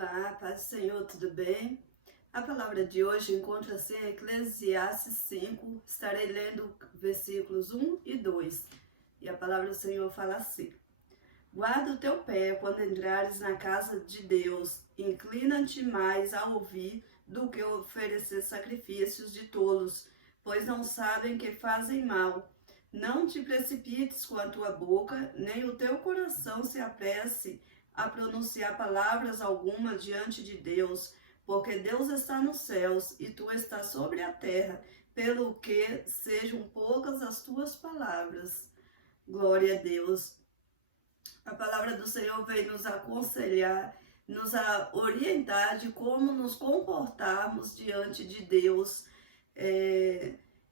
Olá, paz do Senhor, tudo bem? A palavra de hoje encontra-se em Eclesiastes 5, estarei lendo versículos 1 e 2. E a palavra do Senhor fala assim: Guarda o teu pé quando entrares na casa de Deus, inclina-te mais a ouvir do que oferecer sacrifícios de tolos, pois não sabem que fazem mal. Não te precipites com a tua boca, nem o teu coração se apresse a pronunciar palavras alguma diante de Deus, porque Deus está nos céus e tu estás sobre a terra, pelo que sejam poucas as tuas palavras. Glória a Deus. A palavra do Senhor vem nos aconselhar, nos orientar de como nos comportarmos diante de Deus.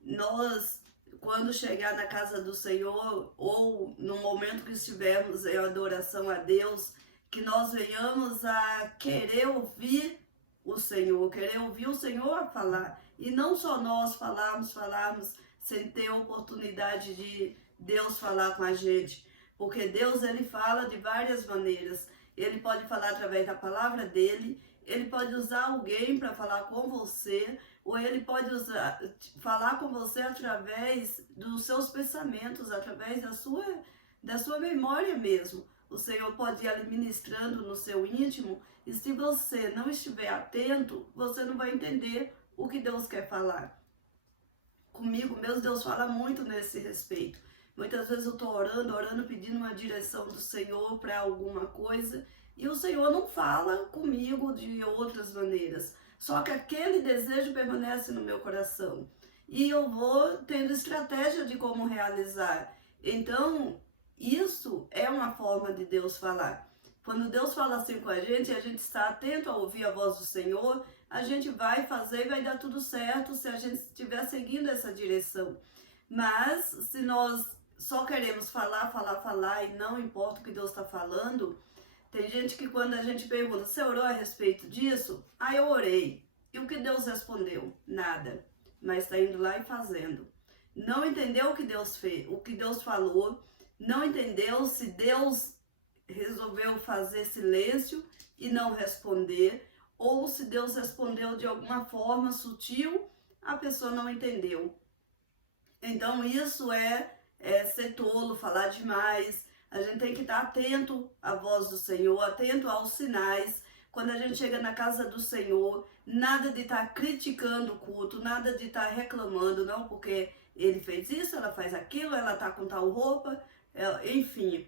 Nós, quando chegar na casa do Senhor, ou no momento que estivermos em adoração a Deus, que nós venhamos a querer ouvir o Senhor, querer ouvir o Senhor a falar, e não só nós falarmos sem ter oportunidade de Deus falar com a gente, porque Deus, ele fala de várias maneiras. Ele pode falar através da palavra dele, ele pode usar alguém para falar com você, ou ele pode falar com você através dos seus pensamentos, através da sua memória mesmo. O Senhor pode ir ali ministrando no seu íntimo, e se você não estiver atento, você não vai entender o que Deus quer falar. Comigo, meu Deus fala muito nesse respeito. Muitas vezes eu estou orando, pedindo uma direção do Senhor para alguma coisa, e o Senhor não fala comigo de outras maneiras. Só que aquele desejo permanece no meu coração. E eu vou tendo estratégia de como realizar. Então, isso é uma forma de Deus falar. Quando Deus fala assim com a gente está atento a ouvir a voz do Senhor, a gente vai fazer e vai dar tudo certo se a gente estiver seguindo essa direção. Mas se nós só queremos falar e não importa o que Deus está falando, tem gente que quando a gente pergunta, você orou a respeito disso? Ah, eu orei. E o que Deus respondeu? Nada. Mas está indo lá e fazendo. Não entendeu o que Deus fez, o que Deus falou, não entendeu se Deus resolveu fazer silêncio e não responder, ou se Deus respondeu de alguma forma sutil, a pessoa não entendeu. Então isso é ser tolo, falar demais. A gente tem que estar atento à voz do Senhor, atento aos sinais. Quando a gente chega na casa do Senhor, nada de estar criticando o culto, nada de estar reclamando, não, porque ele fez isso, ela faz aquilo, ela está com tal roupa, enfim.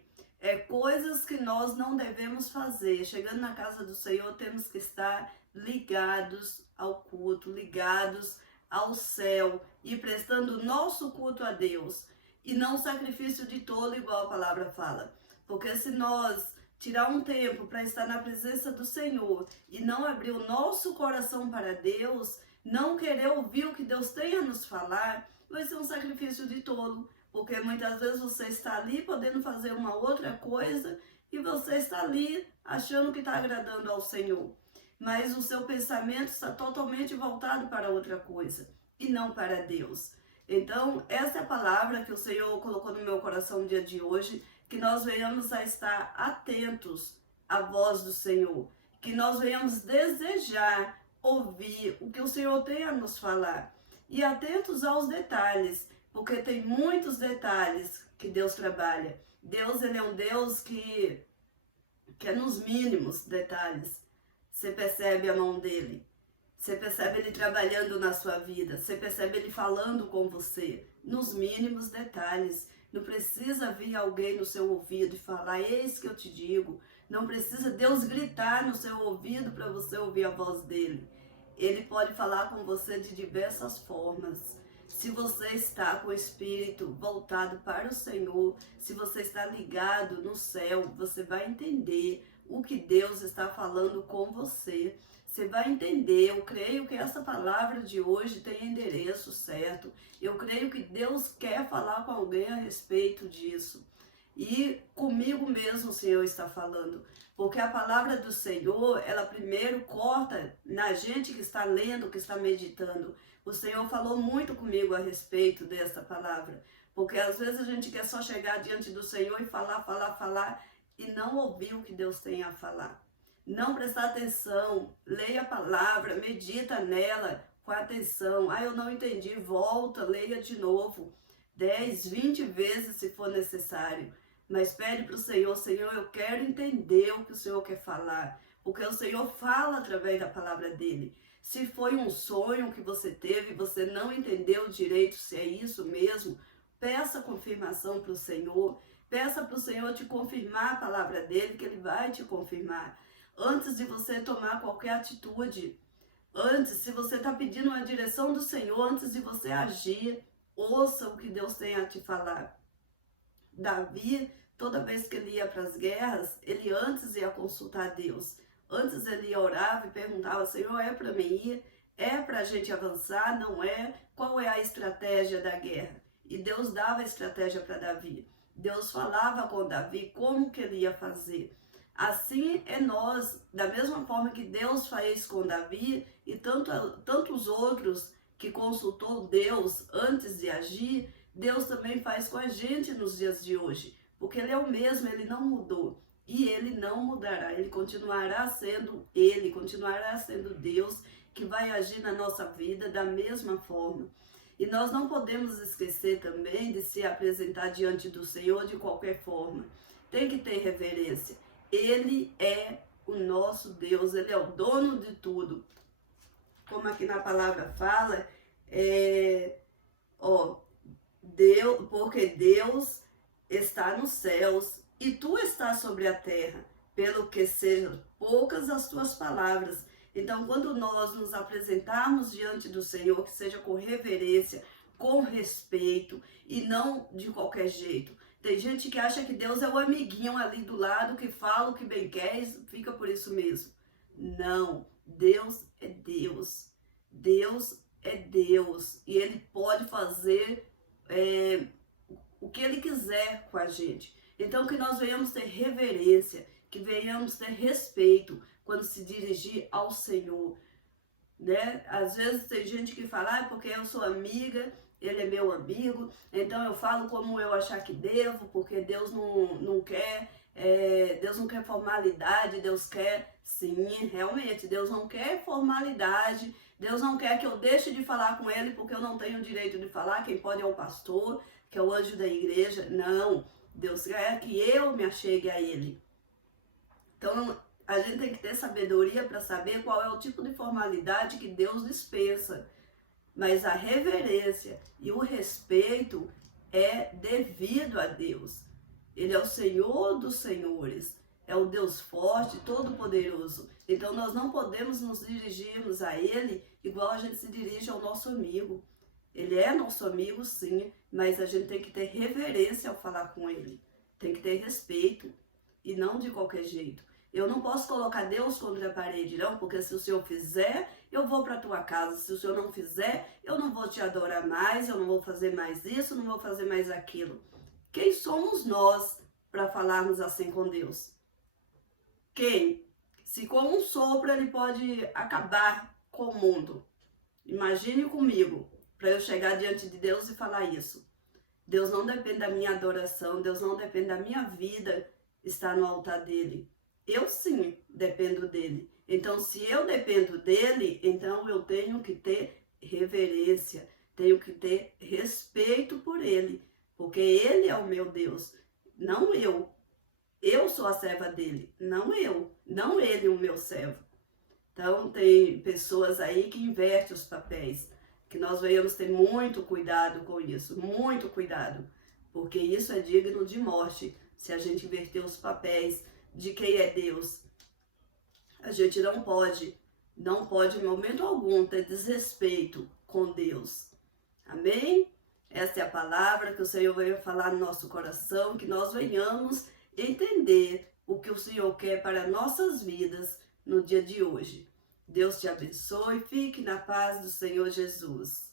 Coisas que nós não devemos fazer. Chegando na casa do Senhor, temos que estar ligados ao culto, ligados ao céu e prestando nosso culto a Deus. E não sacrifício de tolo, igual a palavra fala. Porque se nós tirar um tempo para estar na presença do Senhor e não abrir o nosso coração para Deus, não querer ouvir o que Deus tem a nos falar, vai ser um sacrifício de tolo. Porque muitas vezes você está ali podendo fazer uma outra coisa e você está ali achando que está agradando ao Senhor. Mas o seu pensamento está totalmente voltado para outra coisa e não para Deus. Então, essa é a palavra que o Senhor colocou no meu coração no dia de hoje, que nós venhamos a estar atentos à voz do Senhor, que nós venhamos desejar ouvir o que o Senhor tem a nos falar e atentos aos detalhes, porque tem muitos detalhes que Deus trabalha. Deus, ele é um Deus que é nos mínimos detalhes. Você percebe a mão dele. Você percebe ele trabalhando na sua vida. Você percebe ele falando com você. Nos mínimos detalhes. Não precisa vir alguém no seu ouvido e falar, eis que eu te digo. Não precisa Deus gritar no seu ouvido para você ouvir a voz dele. Ele pode falar com você de diversas formas. Se você está com o espírito voltado para o Senhor, se você está ligado no céu, você vai entender o que Deus está falando com você. Você vai entender. Eu creio que essa palavra de hoje tem endereço certo. Eu creio que Deus quer falar com alguém a respeito disso. E comigo mesmo o Senhor está falando. Porque a palavra do Senhor, ela primeiro corta na gente que está lendo, que está meditando. O Senhor falou muito comigo a respeito dessa palavra. Porque às vezes a gente quer só chegar diante do Senhor e falar e não ouvir o que Deus tem a falar. não prestar atenção, leia a palavra, medita nela com atenção. Ah, eu não entendi, volta, leia de novo, 10, 20 vezes se for necessário. Mas pede para o Senhor, Senhor, eu quero entender o que o Senhor quer falar, porque o Senhor fala através da palavra dele. Se foi um sonho que você teve, você não entendeu direito se é isso mesmo, peça confirmação para o Senhor, peça para o Senhor te confirmar a palavra dele, que ele vai te confirmar. Antes de você tomar qualquer atitude, antes, se você está pedindo uma direção do Senhor, antes de você agir, ouça o que Deus tem a te falar. Davi, toda vez que ele ia para as guerras, ele antes ia consultar Deus. Antes ele orava e perguntava, Senhor, é para mim ir? É para a gente avançar? Não é? Qual é a estratégia da guerra? E Deus dava a estratégia para Davi. Deus falava com Davi como que ele ia fazer. Assim é nós, da mesma forma que Deus fez com Davi e tantos outros que consultou Deus antes de agir, Deus também faz com a gente nos dias de hoje. Porque Ele é o mesmo, Ele não mudou. E Ele não mudará, Ele continuará sendo Deus que vai agir na nossa vida da mesma forma. E nós não podemos esquecer também de se apresentar diante do Senhor de qualquer forma. Tem que ter reverência. Ele é o nosso Deus, Ele é o dono de tudo. Como aqui na palavra fala, Deus, porque Deus está nos céus e tu estás sobre a terra, pelo que sejam poucas as tuas palavras. Então, quando nós nos apresentarmos diante do Senhor, que seja com reverência, com respeito e não de qualquer jeito. Tem gente que acha que Deus é o amiguinho ali do lado, que fala o que bem quer e fica por isso mesmo. Não, Deus é Deus. Deus é Deus e Ele pode fazer o que Ele quiser com a gente. Então que nós venhamos ter reverência, que venhamos ter respeito quando se dirigir ao Senhor, né? Às vezes tem gente que fala, porque eu sou amiga, ele é meu amigo, então eu falo como eu achar que devo, porque Deus não quer, Deus não quer formalidade, Deus quer, sim, realmente, Deus não quer formalidade, Deus não quer que eu deixe de falar com Ele porque eu não tenho o direito de falar, quem pode é o pastor, que é o anjo da igreja, não, Deus quer que eu me achegue a Ele. Então, a gente tem que ter sabedoria para saber qual é o tipo de formalidade que Deus dispensa. Mas a reverência e o respeito é devido a Deus. Ele é o Senhor dos senhores, é o Deus forte, todo-poderoso. Então nós não podemos nos dirigirmos a Ele igual a gente se dirige ao nosso amigo. Ele é nosso amigo, sim, mas a gente tem que ter reverência ao falar com Ele. Tem que ter respeito e não de qualquer jeito. Eu não posso colocar Deus contra a parede, não, porque se o Senhor fizer, eu vou para a tua casa. Se o Senhor não fizer, eu não vou te adorar mais, eu não vou fazer mais isso, não vou fazer mais aquilo. Quem somos nós para falarmos assim com Deus? Quem? Se com um sopro Ele pode acabar com o mundo. Imagine comigo, para eu chegar diante de Deus e falar isso. Deus não depende da minha adoração, Deus não depende da minha vida estar no altar dEle. Eu sim dependo dEle. Então, se eu dependo dEle, então eu tenho que ter reverência, tenho que ter respeito por Ele, porque Ele é o meu Deus, não eu. Eu sou a serva dEle, não eu, não Ele o meu servo. Então, tem pessoas aí que invertem os papéis, que nós venhamos ter muito cuidado com isso, muito cuidado, porque isso é digno de morte, se a gente inverter os papéis de quem é Deus. A gente não pode em momento algum ter desrespeito com Deus. Amém? Essa é a palavra que o Senhor veio falar no nosso coração, que nós venhamos entender o que o Senhor quer para nossas vidas no dia de hoje. Deus te abençoe, fique na paz do Senhor Jesus.